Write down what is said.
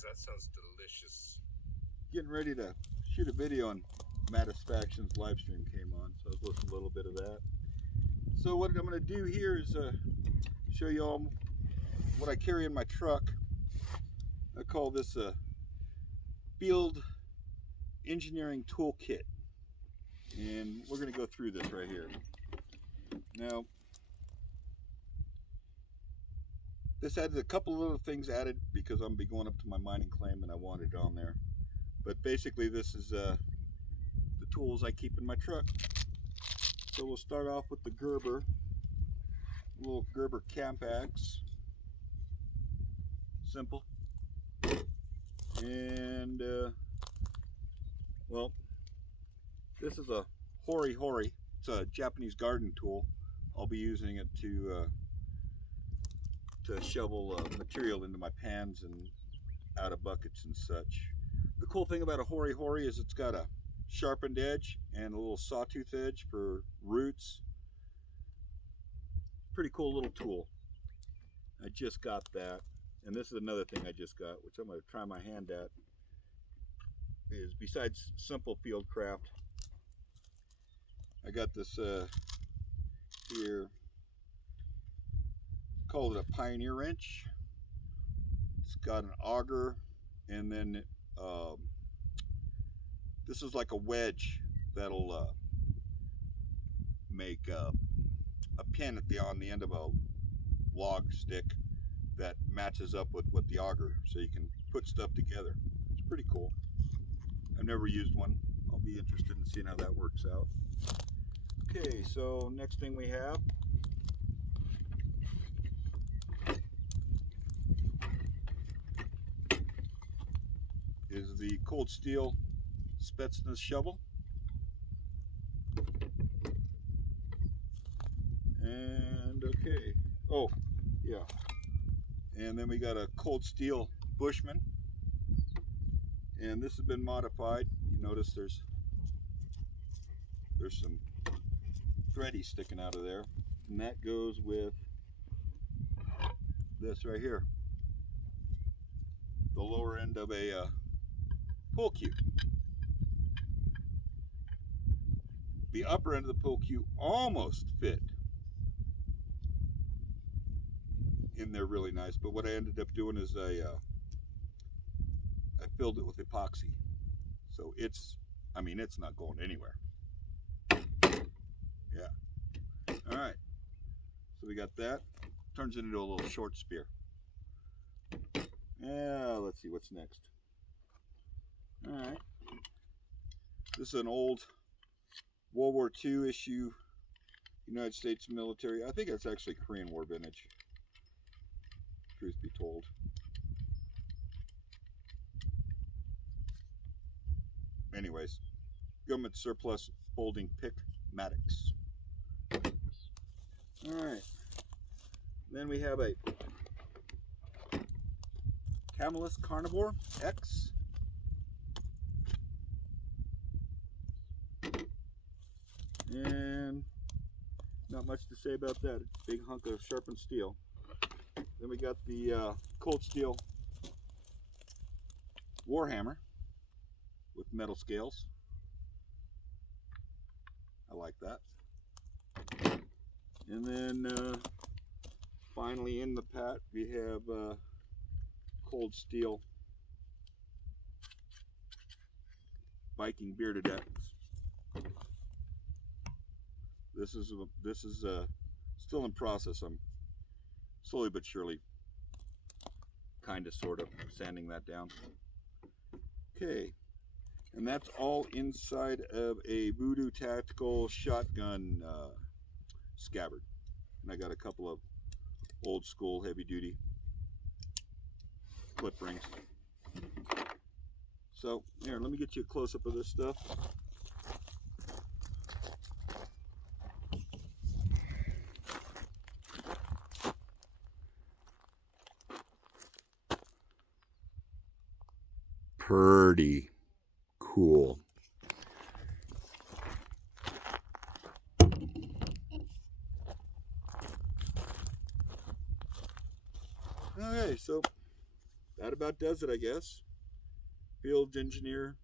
That sounds delicious. getting ready to shoot a video on Mattisfaction's live stream came on, so I was listening to a little bit of that. So what I'm going to do here is show you all what I carry in my truck. I call this a field engineering toolkit, and we're going to go through this right here. Now, this had a couple of little things added because I'm going to be going up to my mining claim and I wanted it on there. But basically this is the tools I keep in my truck. So we'll start off with the Gerber, little Gerber camp axe. Simple. And well, this is a hori hori. It's a Japanese garden tool. I'll be using it to shovel material into my pans and out of buckets and such. The cool thing about a hori hori is it's got a sharpened edge and a little sawtooth edge for roots. Pretty cool little tool. I just got that, and this is another thing I just got, which I'm going to try my hand at, is besides simple field craft, I got this here, called it a Pioneer wrench. It's got an auger, and then this is like a wedge that'll make a pin on the end of a log stick that matches up with the auger, so you can put stuff together. It's pretty cool. I've never used one. I'll be interested in seeing how that works out. Okay, so next thing we have is the Cold Steel Spetsnaz shovel. And okay, oh yeah, and then we got a Cold Steel Bushman, and this has been modified. You notice there's some thready sticking out of there, and that goes with this right here, the lower end of a pull cue. The upper end of the pull cue almost fit in there really nice, but what I ended up doing is I filled it with epoxy, so it's not going anywhere. Yeah. All right, so we got that. Turns it into a little short spear. Yeah, let's see what's next. All right, this is an old World War II issue United States military. I think it's actually Korean War vintage, truth be told. Anyways, government surplus folding pick Maddox. Alright, then we have a Camelus Carnivore X. And not much to say about that. It's a big hunk of sharpened steel. Then we got the Cold Steel Warhammer with metal scales. I like that. And then finally in the pat we have Cold Steel Viking bearded axe. This is still in process. I'm slowly but surely, kind of, sort of, sanding that down. Okay, and that's all inside of a Voodoo Tactical shotgun scabbard. And I got a couple of old school heavy duty clip rings. So here, let me get you a close up of this stuff. Pretty cool. Okay, so that about does it, I guess. Field engineer